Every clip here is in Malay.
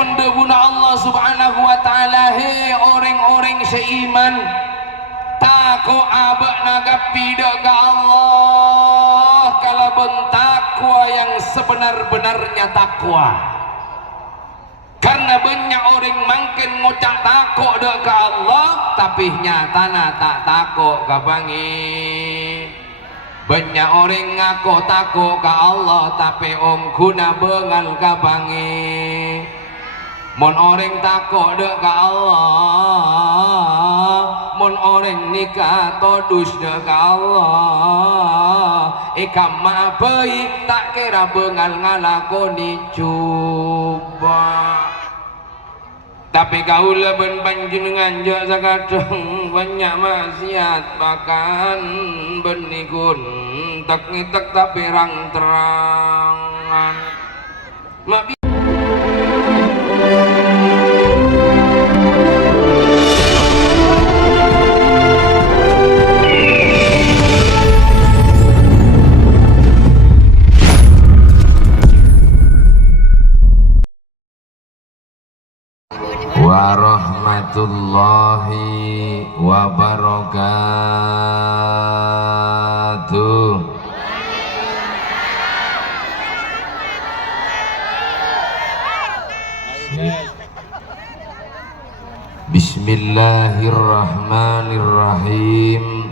pun debuna Allah subhanahu wa ta'ala. He orang-orang seiman takut abak nagapi dega Allah kalau bentakwa yang sebenar-benarnya takwa. Karena banyak orang makin ngucap takut dega Allah tapi nyatana tak takut kabangi. Banyak orang ngaku takut ke Allah tapi guna bengal kabangi. Mon orang takut dek ke Allah, mon orang nikah todus dek ke Allah. Ikam maapai tak kira bengal ngalakoni coba. Tapi kaulah ben panjenengan jak sakadang banyak maksiat bahkan benikun tak ngitek tapi rang terangan. Warahmatullahi wabarakatuh. Bismillahirrahmanirrahim.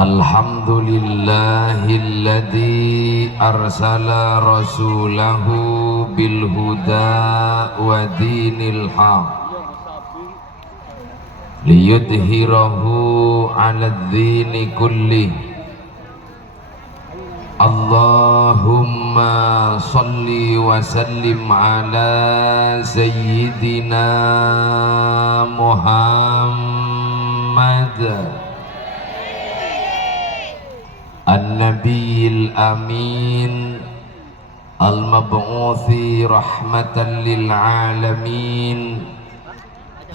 Alhamdulillahilladzi arsala rasulahu bil huda wa dinil haq liyudhhirahu 'alad dini kullih. Allahumma salli wa sallim ala sayyidina Muhammad An-Nabiyil Amin Al-Mab'uthi rahmatan lil alamin.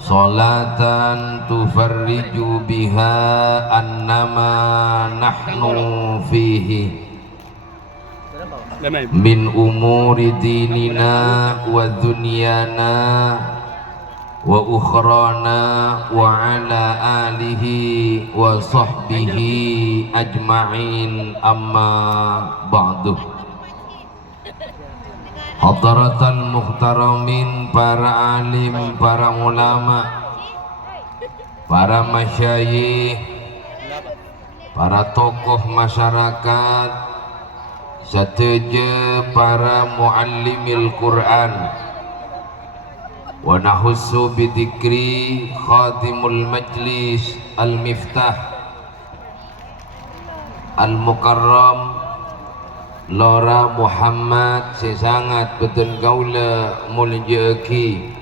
Salatan tufarriju biha annama nahnu fihi min umuri dinina wa dunyana wa ukhrana wa ala alihi wa sahbihi ajma'in, amma ba'du. Hadratal muhtaramin, para alim, para ulama, para masyayikh, para tokoh masyarakat, sateja para muallimil Quran. Wa nahussu bidikri khatimul majlis al-miftah al-mukarram Lora Muhammad sesangat betul gaula muljaki.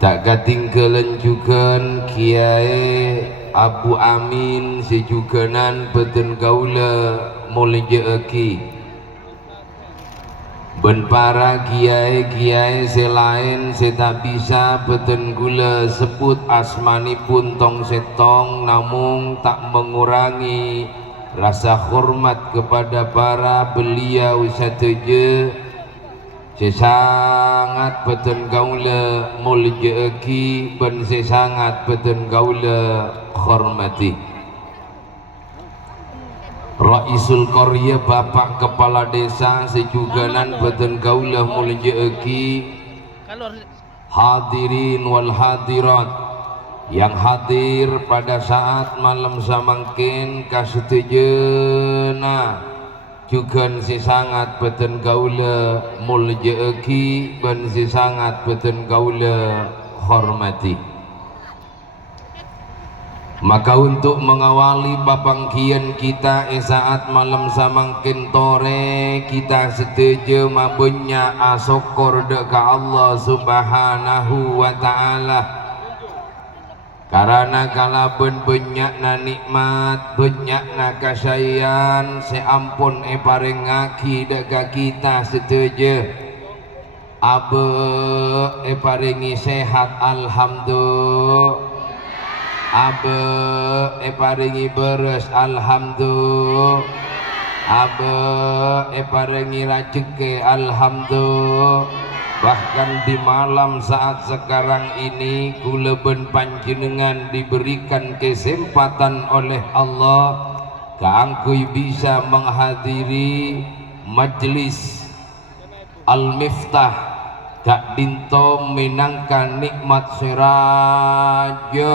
Tak gating kelenjukan Kiai Abu Amin sejuganan betul gaula muljaki. Ben para kiai-kiai selain tak bisa beten gula sebut asmanipun tong setong, namun tak mengurangi rasa hormat kepada para beliau sateja. Sesangat beten gaula muljaeki ben sesangat beten gaula hormati. Raisul Qarya, bapak kepala desa sejuganan beten gaulah muljaeki. Hadirin wal hadirat yang hadir pada saat malam samangkin kasutujena juga si sangat beten gaula muljaeki ben si sangat beten gaula hormati. Maka untuk mengawali papangkian kita saat malam samangkin tore, kita setuju mabunya asokor deka Allah subhanahu wa ta'ala. Karena kalaupun banyak na nikmat, banyak na kasayan, seampun paringaki deka kita setuju. Abe paringi sehat alhamdulillah. Abe paringi beres alhamdulillah. abe parengi rajeki alhamdulillah. Bahkan di malam saat sekarang ini kula ben panjenengan diberikan kesempatan oleh Allah kangge bisa menghadiri majelis Al-Miftah Kak Dinto minangka nikmat siraja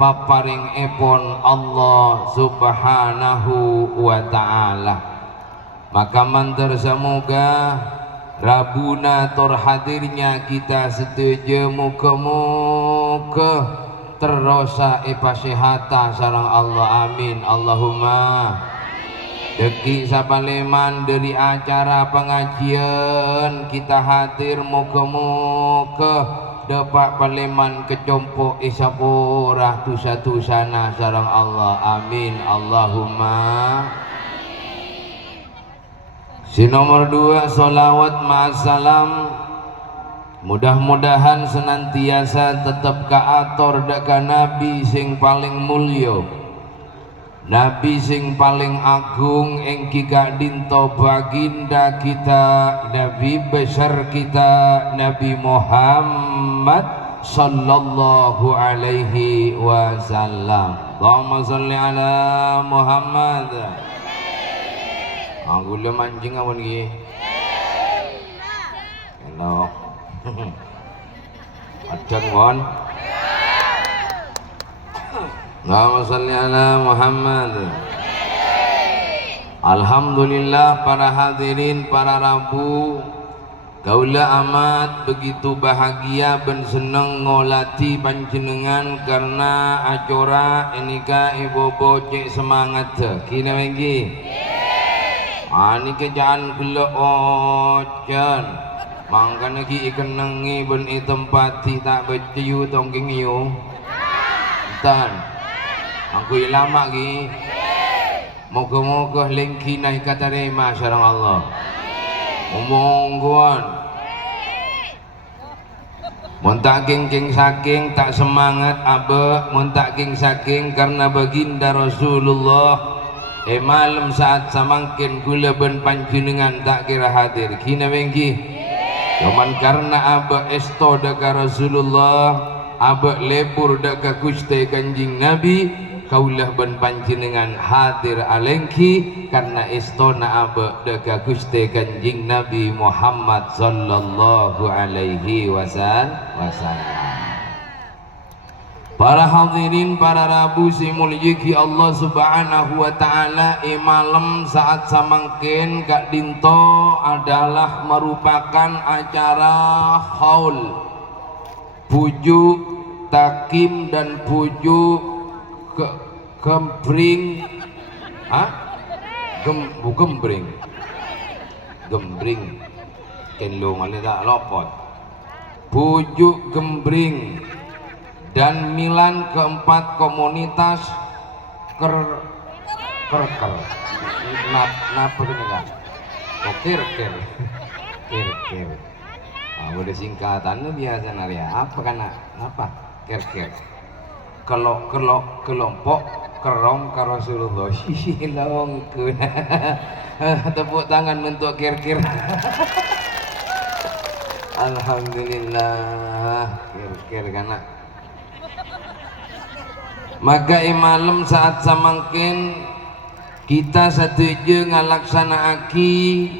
paparing epon Allah subhanahu wa ta'ala. Maka mantar semoga Rabuna tor hadirnya kita setuju muka-muka terosa epasehata sarang Allah amin Allahumma. Deki sapaleman dari acara pengajian kita hadir muka-muka Depak paleman kecompo isapurah tusa-tusana sarang Allah amin Allahumma. Si nomor 2 solawat ma'asalam mudah-mudahan senantiasa tetap kaator deka Nabi sing paling mulya, Nabi sing paling agung engki Kak Dinto baginda kita, Nabi besar kita, Nabi Muhammad sallallahu alaihi wasallam. Allahumma sholli ala Muhammad. Aku le mancing awan ki. Enak. Ajang mon. Allahumma sholli ala Muhammad. Alhamdulillah para hadirin para rabu kaula amat begitu bahagia ben seneng ngolati panjenengan karena acara enika ibu bocek semangat kina wengi. Ani kejaan gelo ocan mangkana ki ikan nengi ben tempati tak beciu tongking yu tan aku lama ki moga-moga lengki naik kata rema sarang Allah omongguan montak king saking tak semangat abe montak king saking karena baginda Rasulullah malam saat samangkin gula ben panjenengan tak kira hadir kina wengki cuman karena abe esto deka Rasulullah abe lepur deka Gusti Kanjeng Nabi kaulah ben panjenengan hadir alengki karena estona abe deka Gusti Kanjeng Nabi Muhammad sallallahu alaihi wasallam. Para hadirin para rabu simulyiki Allah subhanahu wa ta'ala malam saat samangkin Kak Dinto adalah merupakan acara haul pujuk takim dan pujuk gembring gembring kenlo ngale tak lopot pujuk gembring dan milan keempat komunitas napa ini kan kir udah singkatannya biasa naria apa kan apa kir kelompok kerong ka Rasulullah silong kuna tepuk tangan untuk kir alhamdulillah kir kana. Maka malam saat samangkin kita setuju ngalaksanaaki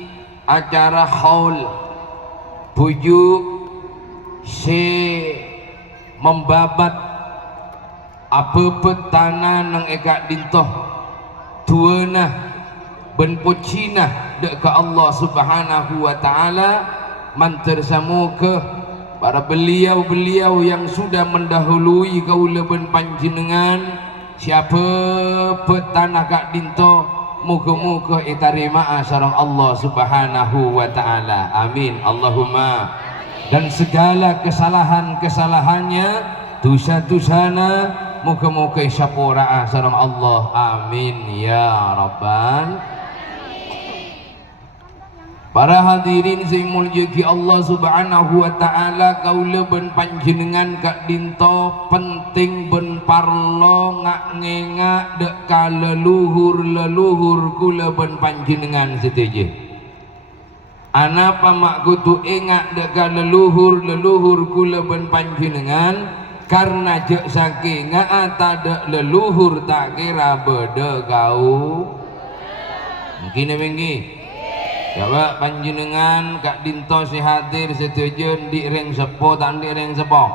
acara haul pujuk se membabat apa petana nang eka dintoh tuana ben pocina deka Allah subhanahu wa ta'ala mantar samuka para beliau-beliau yang sudah mendahului kaula ben panjenengan siapa petanah Kak Dinto muga-muga itarima sareng Allah subhanahu wa ta'ala amin Allahumma. Dan segala kesalahannya dosa-dosana muga-muga syapura sareng Allah amin ya rabbal. Para hadirin sing mulya ki Allah Subhanahu wa taala, kaula ben panjenengan kak dinto penting ben parlo ngak ngengak dek ka leluhur kula ben panjenengan setuju. Ana pamak kudu engak dek ka leluhur kula ben panjenengan, karena jek saking ngata dek leluhur tak kira beda kau. Mungkin mengki coba panjenengan kak dinto si hadir setuju di ring sepo tak di ring sepo?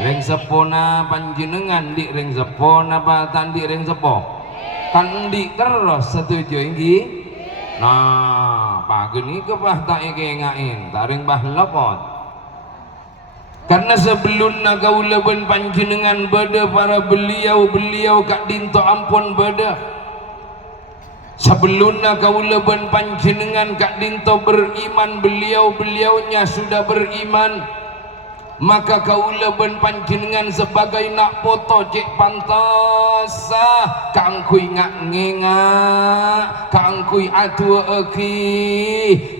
Ring sepo na panjenengan di ring sepo napa tak di ring sepo? Kan di terus setuju ini. Nah pagi ni kepah tak ngain taring bah lepot. Karena sebelum kaula ben panjenengan beda para beliau kak dinto ampun beda. Sebelumnya kaula ben panjenengan kak dinto beriman, beliaunya sudah beriman, maka kaula ben panjenengan sebagai nak foto cek pantasa kangkui ngak ngengak kangkui atua eki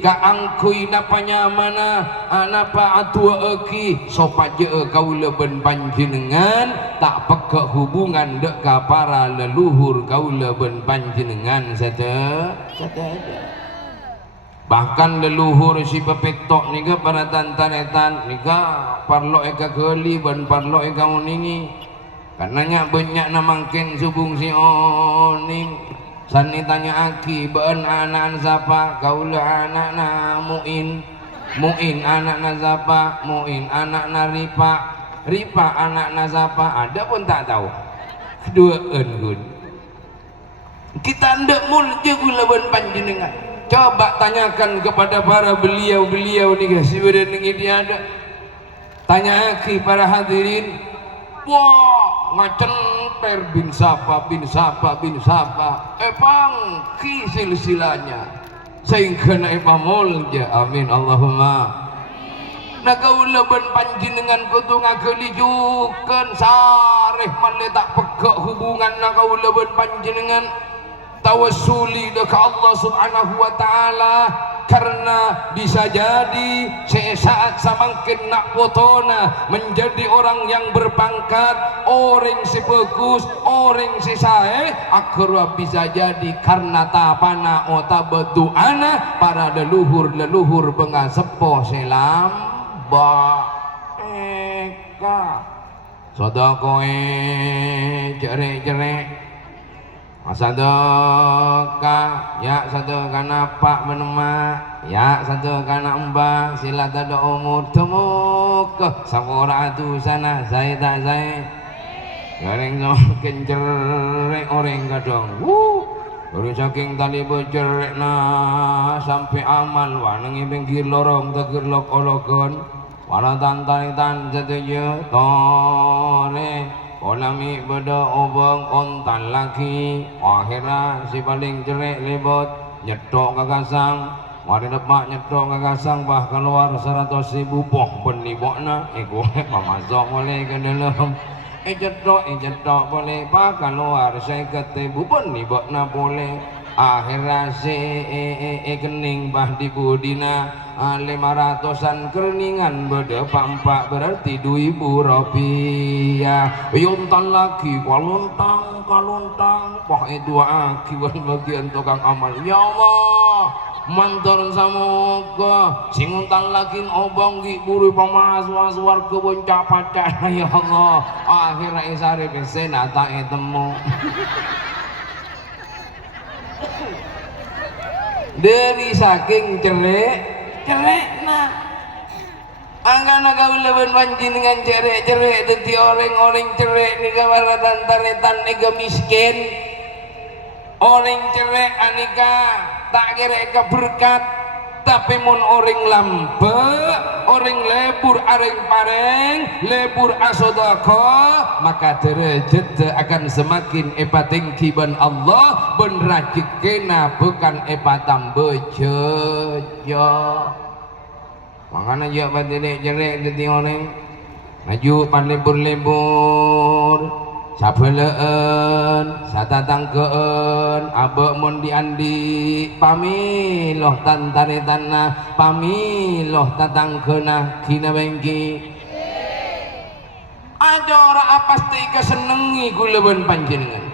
kangkui napa nyamana napa atua eki sopaje kaula ben panjenengan tak pekak hubungan dek ka para leluhur kaula ben panjenengan saja bahkan leluhur si pepetok nika para tantaretan nika parlo eka geli ban parlo eka uningi karena banyak namangken subung si oning sani tanya aki ben anak siapa kaula anak na muin anak na siapa muin anak na ripa anak na siapa ada pun tak tahu dua engun kita ndak mulja gula ban panjenengan. Coba tanyakan kepada para beliau nih guys, sebenarnya dia ada. Tanya ke para hadirin, wah ngacen per bin sapa, epang ki silsilanya, sehingga naik pamolja, amin Allahumma. Nah kaula ben panjenengan kudu ngagelijukeun sareh male tak pegak hubungan na kaula ben panjenengan tawassuli deka Allah Subhanahu wa taala, karena bisa jadi sesaat samangkin nak fotona menjadi orang yang berpangkat, orang si bagus, orang si sae, akhirnya bisa jadi karena tapana ota beduana para leluhur bengasepo selam eka sodakoe jere sadoka ya sadoka napak menema ya sadoka nambang sila tada umur temuk sapora atu sana saya tak saya goreng makin cerek orang kadang dari saking tali bercerek na sampai amal wanangi pinggir lorong tegir lok-olokon wala tantaritan setuju tore Olami beda obeng ontan laki akhirnya si paling jelek lebot nyetok kagasang mari depak nyetok kagasang bah keluar 100.000 poh benibokna ego mamasok boleh ke dalam nyetok boleh bah keluar 50.000 benibokna boleh akhirnya si kening bah di budina 500-an kereningan beda pampak berarti 2.000 rupiah yontan lagi kaluntang wah itu akibat bagian tukang amal ya Allah mantor samoga singuntan lagi obong di buru pamaswar kebun capacan ya Allah akhirnya isari pesena tak temu dari saking cerek na angkana kaula ben panjenengan cerek dadi orang cerek nika waratan taretan nika miskin orang cerek anika tak kira eka berkat tapi mun orang lampe orang lebur areng pareng lebur asodaka maka derajat akan semakin epa tinggi ban Allah ben rajekena bukan epa tambejo makanya ya batin jerek dadi orang maju pan lebur sabeleen satatangkeun abe mun diandi pamiloh tantare tanah pamiloh tatangkeuna kina bengki aja ora pasti kesenengi kula ben panjenengan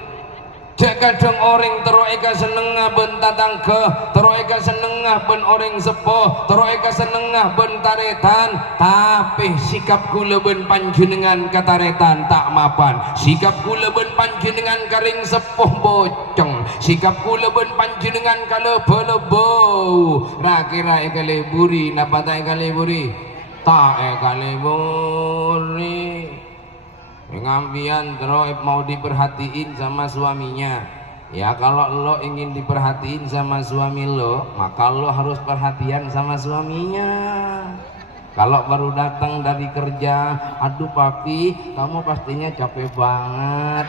cek kadang orang terus eka senengah ben tatangke terus eka senengah ben orang sepuh terus eka senengah ben taretan tapi sikap kula ben panjenengan kataretan tak mapan sikap kula ben panjenengan karing sepuh boceng sikap kula ben panjenengan kalebo-lebo ra kira eka leburi napa tak eka leburi tak eka leburi pengambian terus mau diperhatiin sama suaminya ya kalau lo ingin diperhatiin sama suami lo maka lo harus perhatian sama suaminya kalau baru datang dari kerja aduh papi kamu pastinya capek banget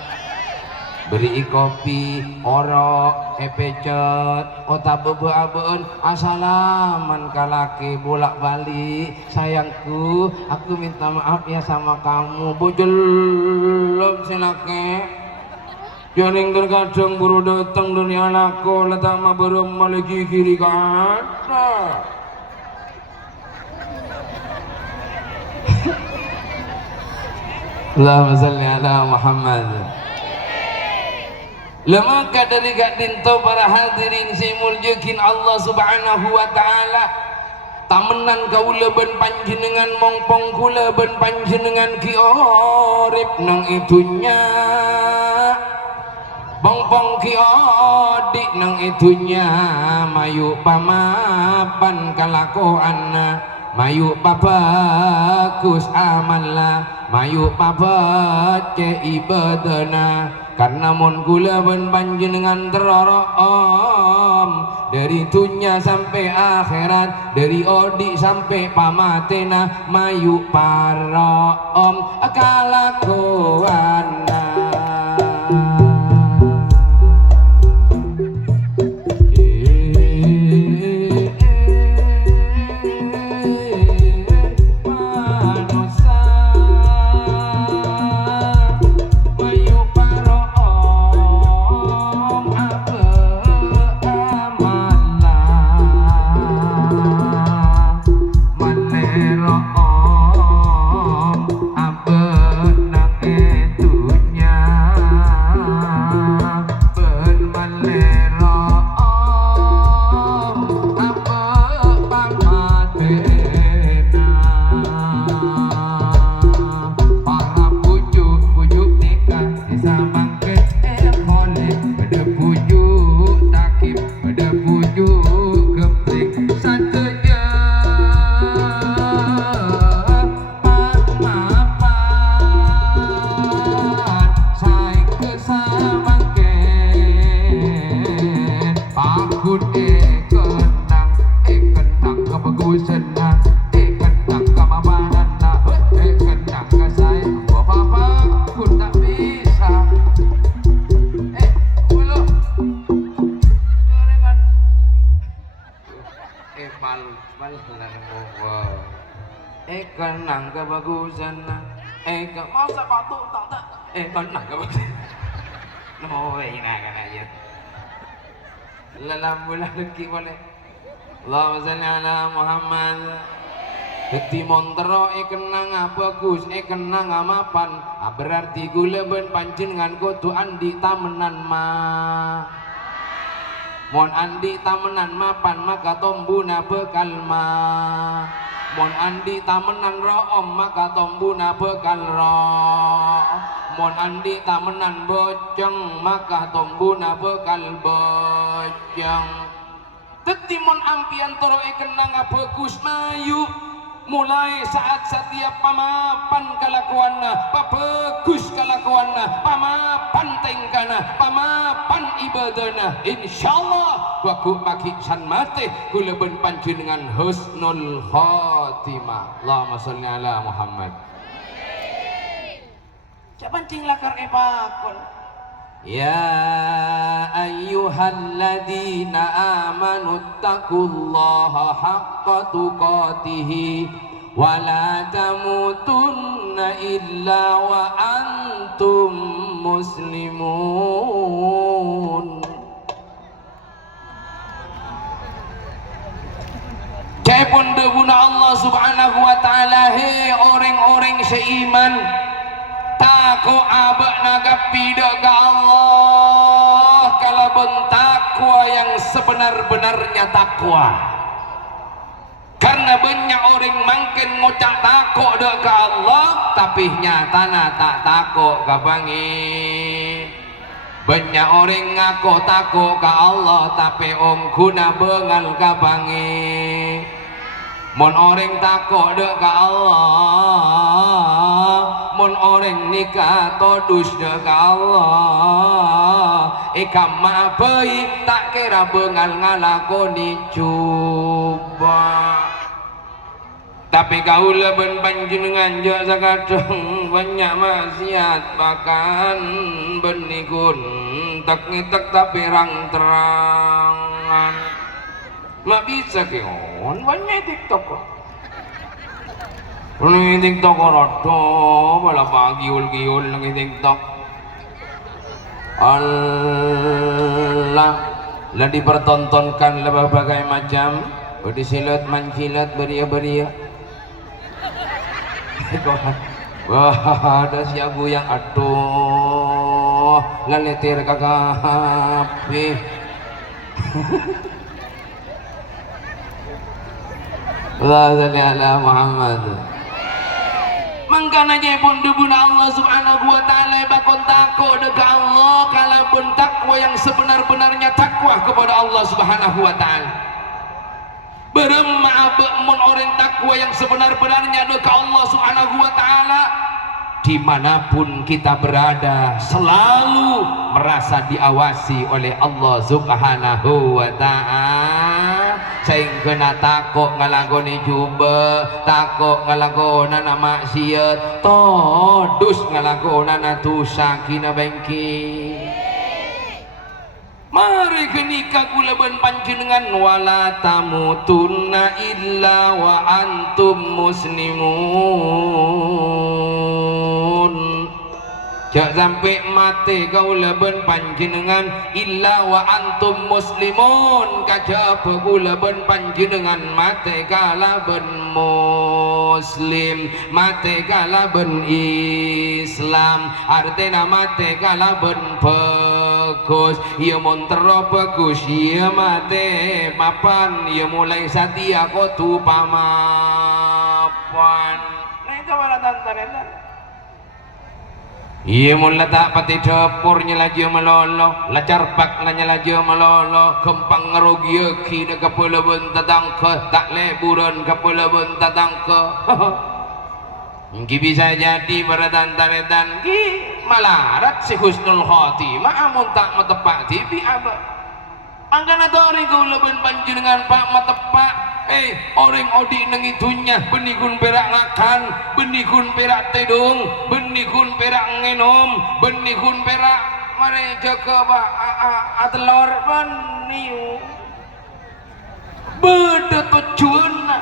beri kopi orok epecet otak bebe-abeun asalaman kalaki bolak balik sayangku aku minta maaf ya sama kamu bojolom silake jaring terkadang baru datang dari anakku letak ma berem lagi kiri kata Allahumma salli ala Muhammad. Lemaka dari gak dinto para hadirin simuljekin Allah subhanahu wa ta'ala tamenan kaula ben panjenengan mongpong kula ben panjenengan ki orip nang itunya mongpong ki odik nang itunya mayu pamapan kalakoanna mayu pabagus amalna mayu pabat ke ibadana karena mon kula ben panjenengan terorok dari dunia sampai akhirat dari odik sampai pamatena mayu para kalakuana kenang kebagusan masa batuk tak kenang kebagusan no ini kan aja lalam bulan leki boleh Allahumma shalli ala Muhammad Beti montero kenang bagus kenang mapan berarti gula ben panjenengan kudu andi tamenan ma mon andi tamenan mapan maka tombuna bekal ma mon andi tamenan room maka tombuna bekal ro mon andi tamenan boceng maka tombuna bekal boceng tetimon ampian toro kenang bagus mayu mulai saat setiap pamapan kelakuanna bagus kelakuanna pamapan tengkana pamapan ibadana insyaallah waku pagi san mate kula ben panjenengan husnul khotimah Allahumma sholli ala Muhammad capancing lakar epakon ya ayyuhalladzina amanu taqullaha haqqa tuqatih wa la tamutunna illa wa antum muslimun. Cepun debuna Allah subhanahu wa ta'ala, he orang-orang seiman, takut abak nagapi dega Allah kalau bentakwa yang sebenar-benarnya takwa. Karena banyak orang makin ngocak takut dega Allah tapi nyatana tak takut kabangi. Banyak orang ngaku takut ke Allah tapi guna bengal kabangi. Mon orang takut dek ke Allah, mon orang nikah todus dek ke Allah. Ikam maapai tak kira bengal ngalakoni coba. Tapi kau leben panjenengan jo sakadeng banyak maksiat bahkan benikun tak ngitek tapi rang terangan. Mak bisa keon banyak TikTok kok. Ini TikTok rodo bala giul-giul lagi TikTok. Allah lah dipertontonkan berbagai macam, bersilat mancilat beria-beria. Wah, ada siabu yang aduh laletir kakak hapi. Allahumma shalli ala Muhammad. Mangkana pun debuna Allah subhanahu wa ta'ala bakon takut dega Allah kalaupun takwa yang sebenar-benarnya takwa kepada Allah subhanahu wa ta'ala. Beremah mun orang takwa yang sebenar-benarnya dega Allah subhanahu wa ta'ala, dimanapun kita berada selalu merasa diawasi oleh Allah subhanahu wa ta'ala. Saing kena takut ngalakoni juba, takut ngalakonana maksiat, todus ngalakonana dosa kina bengki. Mari kenika kula ben panjenengan wala tamutunna illa wa antum muslimun. Jak sampai mati kau leben panjenengan illa wa antum muslimun. Kajab kula ben panjenengan mati kala ben muslim, mati kala ben Islam. Artinya mati kala ben bagus. Ia montero bagus, ia mati mapan, ia mulai satia kotu pamapan. Nah itu malah tantaran. Ia mula tak pati dapurnya laju melolo, lacar bak nanya laju melolo, kempang ngerogi ki de kepala benta tangke, tak leburan kepala benta tangke. Mungkin bisa jadi pada tantaretan ki malarat si husnul khotimah amun tak metepak tibi apa. Angkana tori kau leben panjenengan pak metepak. Orang odi nang itunya benikun perak ngakan, benikun perak tedung, benikun perak ngenom, benikun perak mari jaga atelor beniu beda tujuan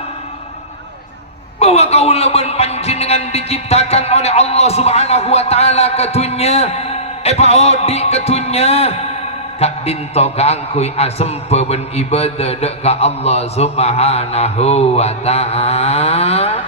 bahwa kau leben panjenengan diciptakan oleh Allah subhanahu wa ta'ala ketunya pak odi ketunya kak dinto kangkui asem peben ibadah dek ka Allah subhanahu wa ta'ala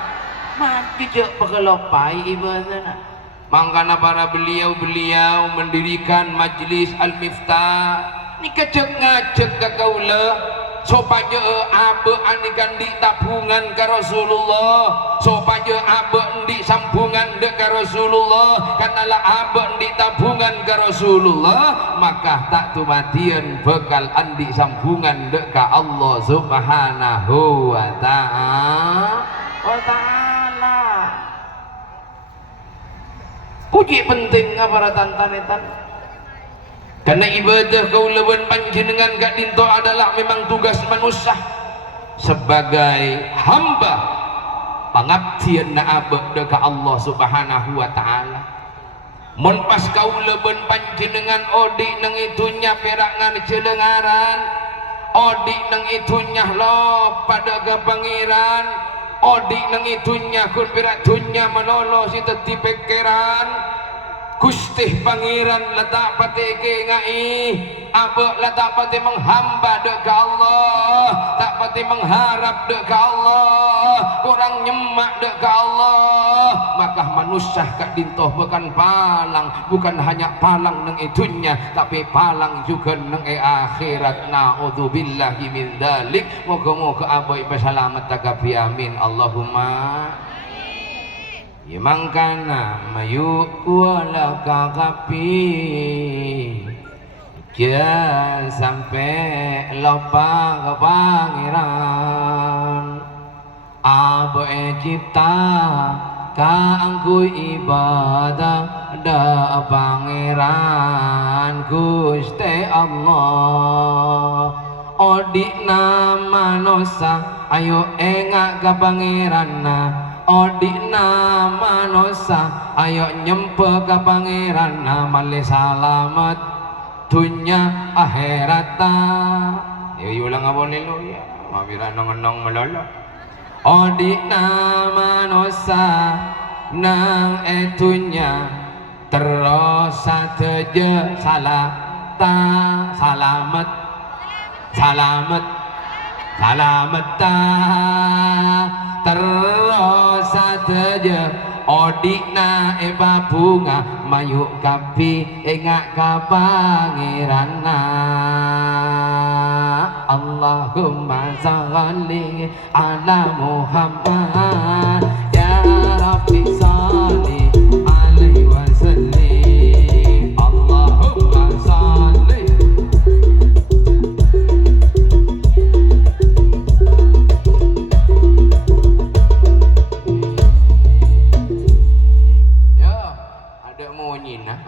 mati jok pegelopai ibadah. Mangkana para beliau-beliau mendirikan majlis al-miftah ni kecek ngajek ka kaula supaya abe anikan di tabungan ke Rasulullah, supaya abe di sambungan dek ke Rasulullah. Karena lah abe di tabungan ke Rasulullah, maka tak tumatian bekal andi sambungan dek ke Allah subhanahu wa ta'ala. Puji penting para tantanetan. Karena ibadah kau leben panjenengan gak dinto adalah memang tugas manusia sebagai hamba pangabdian na abad deka Allah subhanahu wa ta'ala. Mon pas kau leben panjenengan odi nang itunya perangan celengaran, odi nang itunya lo pada gapangiran, odi nang itunya kun perak tunya melolo si teti pekeran. Gusti Pangeran letak pati ngai abek letak pati menghamba dek ke Allah, tak pati mengharap dek ke Allah, kurang nyemak dek ke Allah, maka manusia kak dintoh bukan palang, bukan hanya palang neng itunya, tapi palang juga neng akhirat. Naudzubillahi min dzalik. Moga-moga aboy berselamat tagapi amin Allahumma. Mangkana mayu kuala kakapi jangan sampai lupa ke pangeran aboe cipta kanggo ibadah da pangeran Gusti Allah. Odina manosa ayo engak ke pangeran na, odina manosa ayo nyempe ke pangeran na, male salamet dunya akhirata. Ya ulang apa nilo ya mabira nong melolo. Odina manosa nang etunya terus sateje salah ta salamet salamet salameta terus saja. Odina eba bunga mayu kapi engak ka pangeranna. Allahumma sholli ala Muhammad ya Rabbi sholli alaihi wasallim. Allahumma sholli.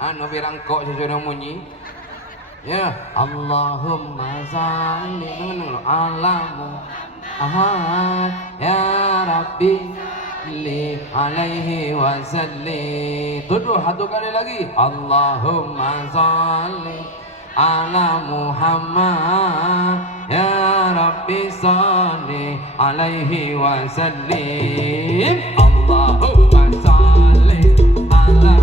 Anu birangkok sesudah munyi ya. Allahumma sholli ala Muhammad ya Rabbi li alaihi wasallim. Tuduh satu kali lagi. Allahumma sholli ala Muhammad ya Rabbi sholli alaihi wasallim. Allahumma sholli ala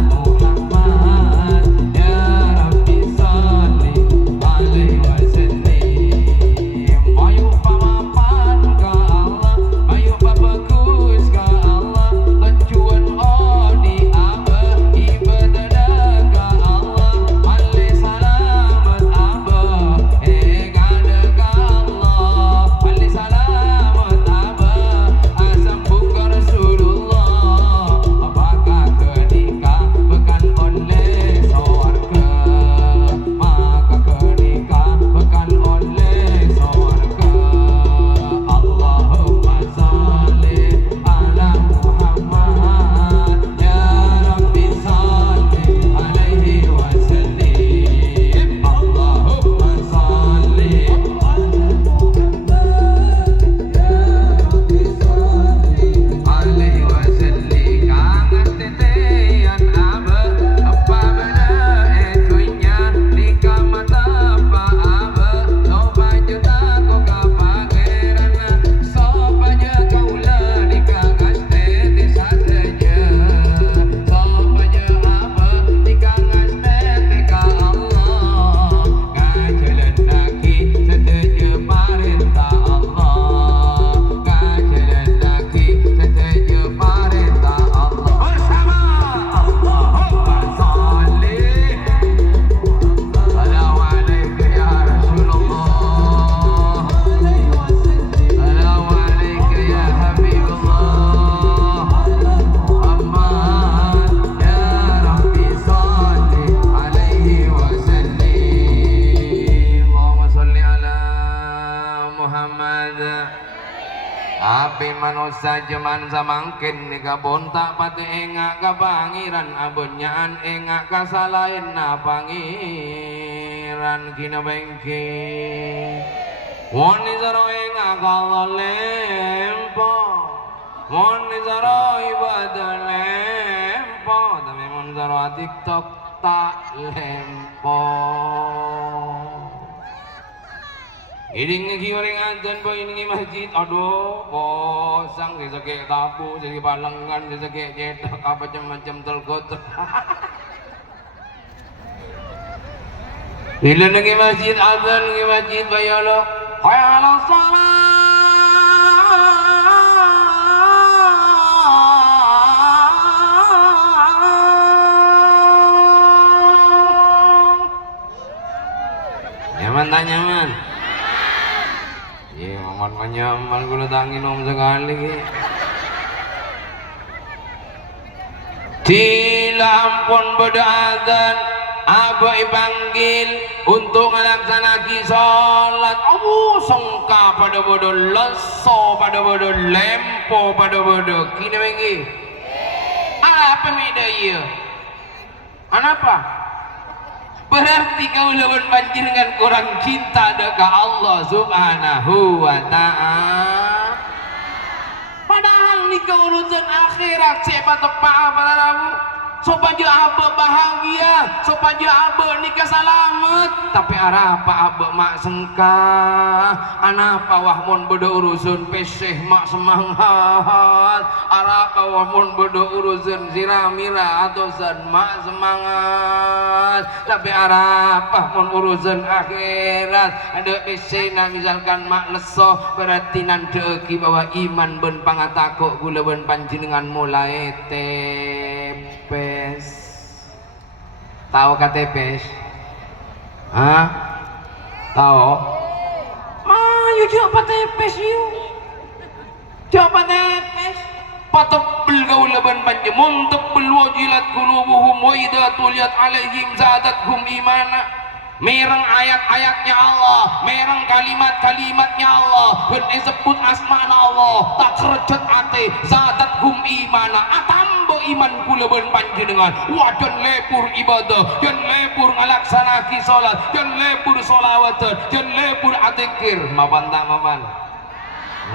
sajeman samangkin nika bontak pati engak ka pangeran abonyaan engak ka salain na pangeran kina bengke woni zaro engak ka lempo woni zaro ibadah lempo tapi mon zaro TikTok tak lempo. Ini ngegi orang anjan boy ini masjid, aduh, kosong, disegek tabu, disegek balengan, disegek cetak, apa macam-macam telgot. Bila nagi masjid azan nagi masjid bayalo hayya 'alas shalah. Nyaman tak nyaman? Iya, aman mah nyaman, gula tangin om sekali. Dilampun berdazan, abai panggil untuk melaksanakan sholat. Abu songka pada bodoh, leso pada bodoh, lempo pada bodoh. Kini bengi. Apa beda iya? Kenapa? Berarti kau lawan panjenengan kurang cinta dekat Allah Subhanahu wa ta'ala. Padahal ni kau urusan akhirat siapa tepat apa kamu? Supaya abah bahagia, supaya abah nikah selamat. Tapi apa abah mak sengka, anapa wahmun bodoh urusan peseh mak semangat, apa wahmun bodoh urusan siramira atau san mak semangat. Tapi apa mun urusan akhirat ada pesena misalkan mak leso berarti nandeki bahwa iman ben pangatako gula ben panjenengan mulai tepes. Tahu KTPS? Hah? Tahu? Ayo coba TPS yuk. Coba TPS. Patebel kau leban panjang, muntebel wajilat qulubuhum wa idza tuliyat alaihim zadatuhum imana. Mereng ayat-ayatnya Allah, mereng kalimat-kalimatnya Allah, dan disebut asma'na Allah, tak kerjet ate, zadatuhum imana, atambo iman kula ben panjenengan, wajan lepur ibadah, jan lepur ngalaksanaki salat, jan lepur sholawatan, jan lepur atikir, mapan tak mapan.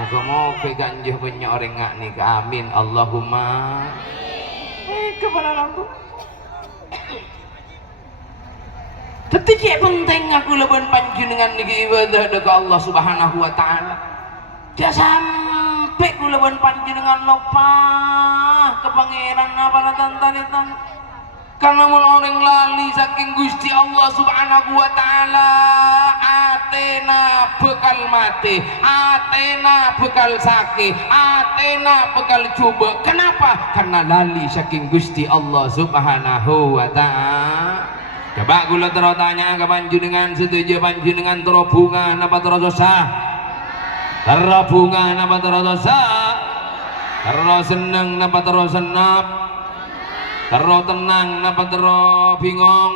Moga-moga ganjah banyak orang ngak nikah, amin Allahumma. Kepada lampu. Ketika penting aku leban panjenengan niki ibadah dekat Allah Subhanahu wa ta'ala. Dia sampai ku leban panjenengan lupa ke pangeran apa tantanitan. Karena mun orang lali saking Gusti Allah Subhanahu wa ta'ala, atena bekal mati, atena bekal sakit, atena bekal coba. Kenapa? Karena lali saking Gusti Allah Subhanahu wa ta'ala. Coba kula terus tanya ke panjenengan, setuju panjenengan terus bunga napa terus sah? Terus bunga napa terus sah? Terus seneng napa terus senap? Terus tenang napa terus bingung?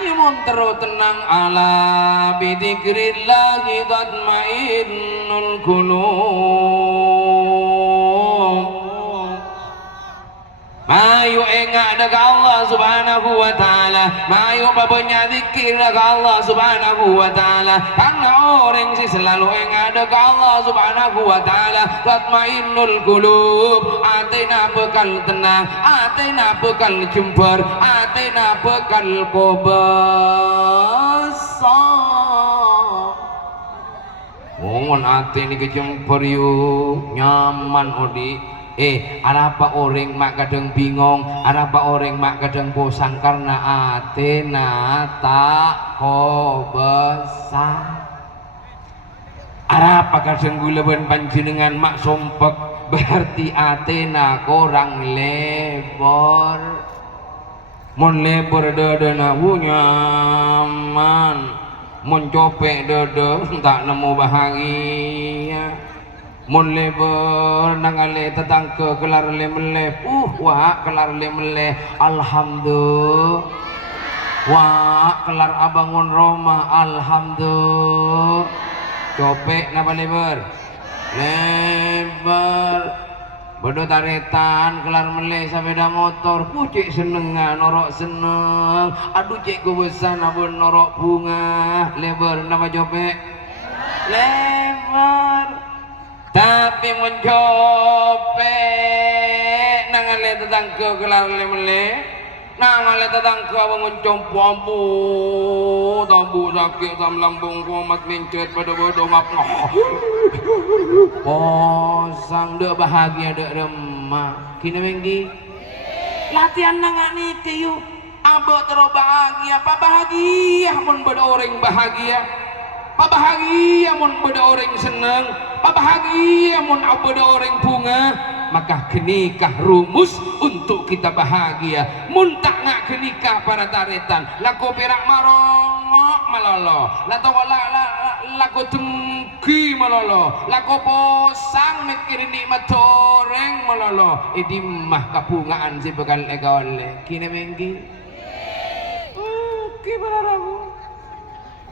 Ya mun terus tenang, ala bidzikrillahi tatmainnul qulub. Mayu ingat dekat Allah Subhanahu wa ta'ala, mayu babanya zikir dekat Allah Subhanahu wa ta'ala. Karena orang sih selalu ingat dekat Allah Subhanahu wa ta'ala, tatmainnul qulub, atena bekal tenang, atena bekal jembar, atena bekal kobasa. Mohon ate ni kejembar yuk, nyaman odi. Arapa orang mak kadang bingung, arapa orang mak kadang bosan karena atena tak kobasa. Arapa kadang gula ben panjenengan mak sompek, berarti atena korang lebor. Mon lebor dada nahu nyaman, mon copek dada tak nemu bahagia. Mun lebur nangale tetangke kelar lemele, wah kelar lemele, alhamdulillah. Wah kelar abangun Roma, alhamdulillah. Copek napa lebur? Lebar. Bodoh taretan kelar mele sepeda motor, cek senengan norok seneng. Aduh cek gue besan abon norok bunga, lebar napa copek? Lebar. Tapi mencope nangale tetangga kelar lemele, nangale tetangga bangun compo tambu sakit tam lambung kumat mencet pada bodoh ngap sang dek bahagia dek remah kini menggi latihan nangani kayu Abo terus bahagia, apa bahagia mun beda orang bahagia, apa bahagia mun beda orang seneng, apa bahagia mun beda orang bunga. Maka kenikah rumus untuk kita bahagia. Mun tak ngak kenikah para taretan, lako perak marongok malolo, lako tengki malolo, lako posang mikirin nikmat toreng malolo. Idimah kapungaan si bekal egole. Kini mengki. Gimana rabu?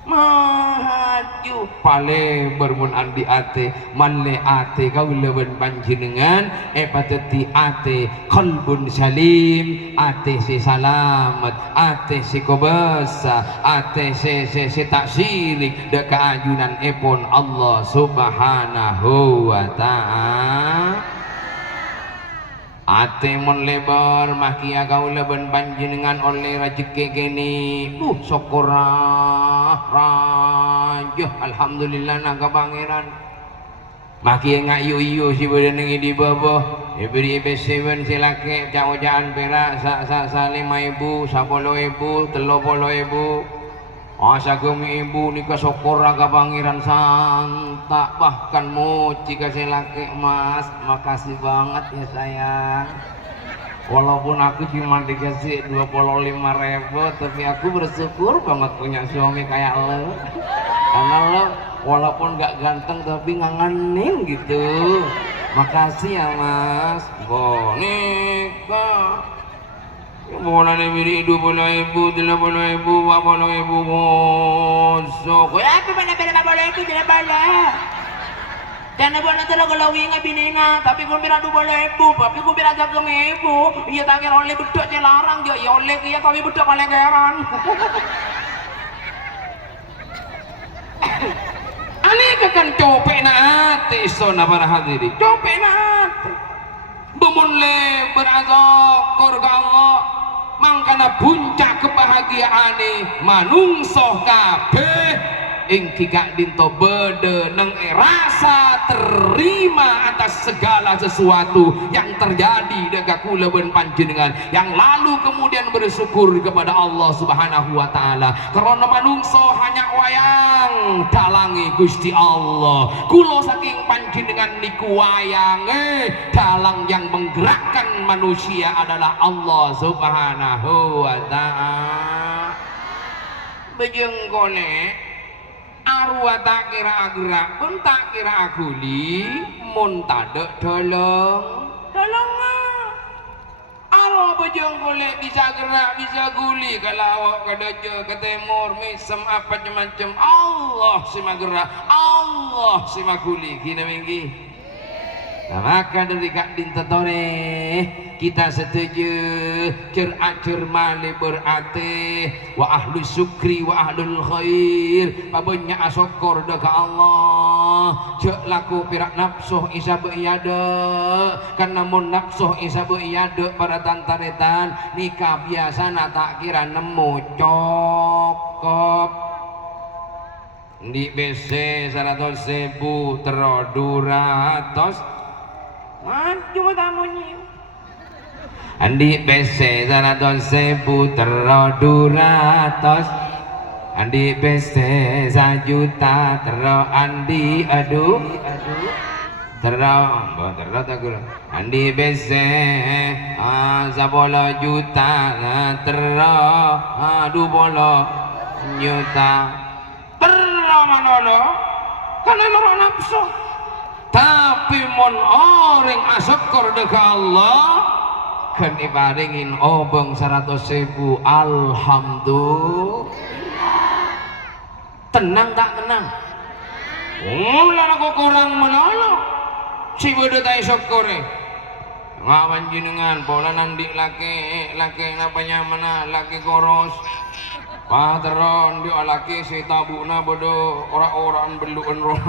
Maju pale bermun andi ate manle ate kau leben panjenengan pateti ate qalbun salim ate si salamet ate si kobasa ate si tak syirik de keajunan epon Allah subhanahu wa ta'ala. Ate mon lebar makia kau leben panjenengan oleh rezeki kini syukurah raja alhamdulillah naga pangeran makia ngak yu si badan nengi di bawah beri seven silake cawajaan perak sa 5.000 10.000 30.000 sagumi ibu nikah syukur raga pangeran santa bahkan muci kasih laki mas makasih banget ya sayang walaupun aku cuma dikasih 25.000 tapi aku bersyukur banget punya suami kayak lo karena lo walaupun gak ganteng tapi ngangenin gitu. Makasih ya mas. Nikah Mulane biri 20.000, 30.000, 40.000 musuh. Kaya apa mana pera 40.000 tidak bala. Jangan buat nanti lo kalau ingat bininga, tapi gue bilang 20.000, tapi gue bilang jam 1.000. Iya tak kira oleh beduk dia larang dia, ya oleh dia kami beduk paling heran. Aneh kan copek na hati, so na para hadiri, copek na hati. Bumunle berazakor ke Allah mangkana puncak kebahagiaan manungso kabeh ing kikak dinto bede neng rasa terima atas segala sesuatu yang terjadi dekat kula ben panjenengan yang lalu kemudian bersyukur kepada Allah Subhanahu wa taala karena manungso hanya wayang dalangi Gusti Allah kula saking panjenengan niku wayange dalang yang menggerakkan manusia adalah Allah Subhanahu wa taala bejengkone arwah tak kira gerak pun tak kira aguli mun tadek dolong arwah bejong golek bisa gerak bisa guli kalau awak kedojo ke timur misem apa macam Allah si gerak Allah si guli kina minggi nah maka dari kak dintetore kita setuju cer mali berarti wa ahlu syukri wa ahlul khair babanya asokor deka Allah cek laku pirak nafsuh isa beiyade kan namun nafsuh isa beiyade pada tantaretan nikah biasa tak kira nemu cokop di BC 100.000 teroduratos maju tamunya andi BC 100.000 teroduratos andi BC 1 juta tero andi aduh tero andi BC 10 juta tero 20 juta tero manolo karena noro nafsu tapi mon orang asyukur deka Allah kan ibaringin obeng 100.000 alhamdulillah tenang tak tenang mulai aku kurang menolong si bodoh tak syukure ngawan jenengan pola nanti laki napanya mana laki koros pateron dia laki si tabuna bodoh orang-orang beluan roh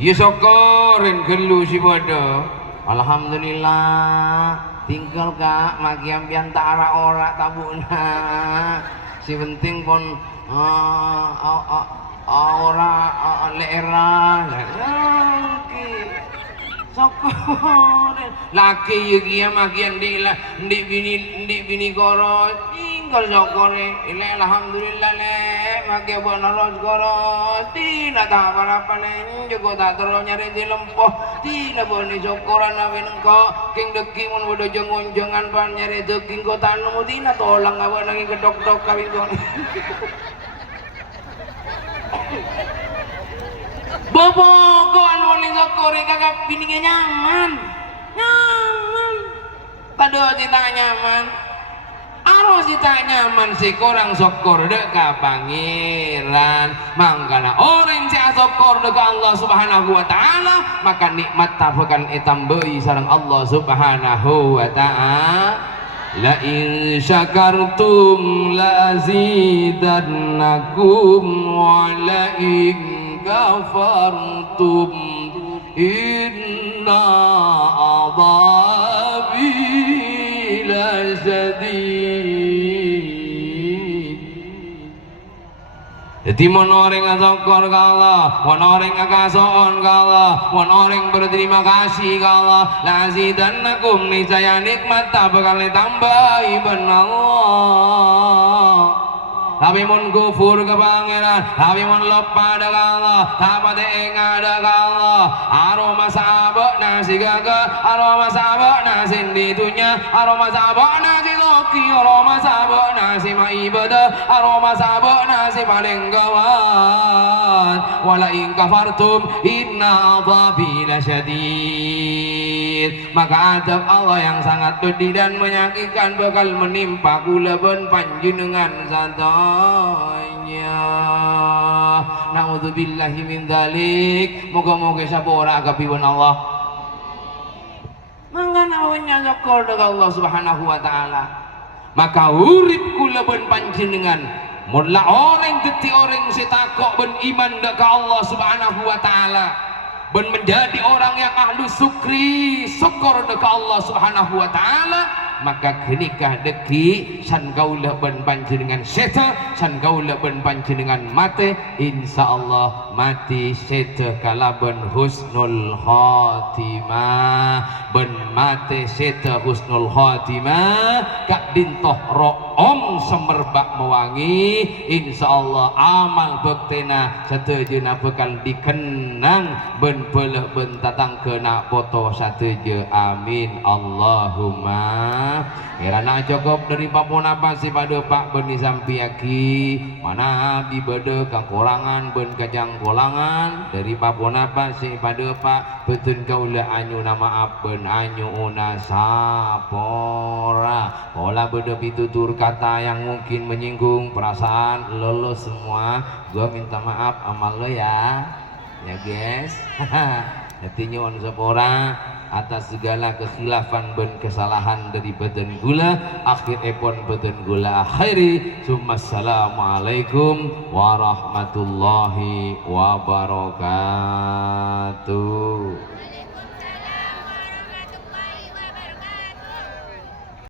ya syukurin gelu si bodoh alhamdulillah tinggal kak magiam biantara ora tabuna si penting pun ora leera Sokor laki yukia makian di bini koros tinggal sokore ile alhamdulillah le makia buana ros koros tina tak apa-apa le juga tak terlalu nyari di lempoh tina boni sokoran awin engkau king deki mun bodo jongon-jongan pan nyari deki engkau tanu tina tolong apa lagi kedok-dok kawin kau bobo kok anu ning sokore kagak bininya nyaman padahal cita nyaman aro cita nyaman si korang sokor dek ka pangeran mangkana orang si sokor dek Allah subhanahu wa ta'ala maka nikmat tafakan etambai sarang Allah subhanahu wa ta'ala la in syakartum la azidannakum wa la in kafartum inna adhabi lasyadid. Jadi orang syukur ke Allah, orang kakasoon ke Allah, orang berterima kasih ke Allah. Lazidannakum niscaya nikmat tak bakal ditambahi benar Allah. Tapi mun kufur ke pangeran, tapi mun lupa dengan Allah, tak pada ingat dengan Allah. Aroma sabak nasi gagal, aroma sabak nasi di dunia, aroma sabak nasi loki, aroma sabak nasi maibadah, aroma sabak nasi paling gawat. Wala in kafartum inna adhabi lasyadid. Maka adab Allah yang sangat pedih dan menyakitkan bakal menimpa kula ben panjenengan sadaya. Naudzubillahi min dzalik. Moga-moga sabora kapiun Allah. Mangga awenya syukur dengan Allah Subhanahu wa taala. Maka urip kula ben panjenengan mula orang geti orang setakok ben iman dekat Allah Subhanahu wa taala. Ben menjadi orang yang ahlu syukri syukur dekat Allah Subhanahu wa taala. Maka kenikah deki san kaula ben panjenengan seta san kaula ben panjenengan mate insyaallah mati seta kalaben husnul khatimah ben mate seta husnul khatimah kak dintoh room semerbak mewangi insyaallah amal bektena satejeuna bakal dikenang ben peleh ben tatang kena foto sateje amin Allahumma. Kirana cukup dari papun apa si pada pak beni sampiaki mana bi bede kekurangan ben kajang kolangan dari papun apa si pada pak betun kaula anyu nama ben anyu una sapora pola bede pitutur kata yang mungkin menyinggung perasaan lolo semua gua minta maaf amal lo ya guys. Hatinya on sepora atas segala kekhilafan dan kesalahan dari badan gula akhir epon badan gula akhiri Assalamualaikum warahmatullahi wabarakatuh.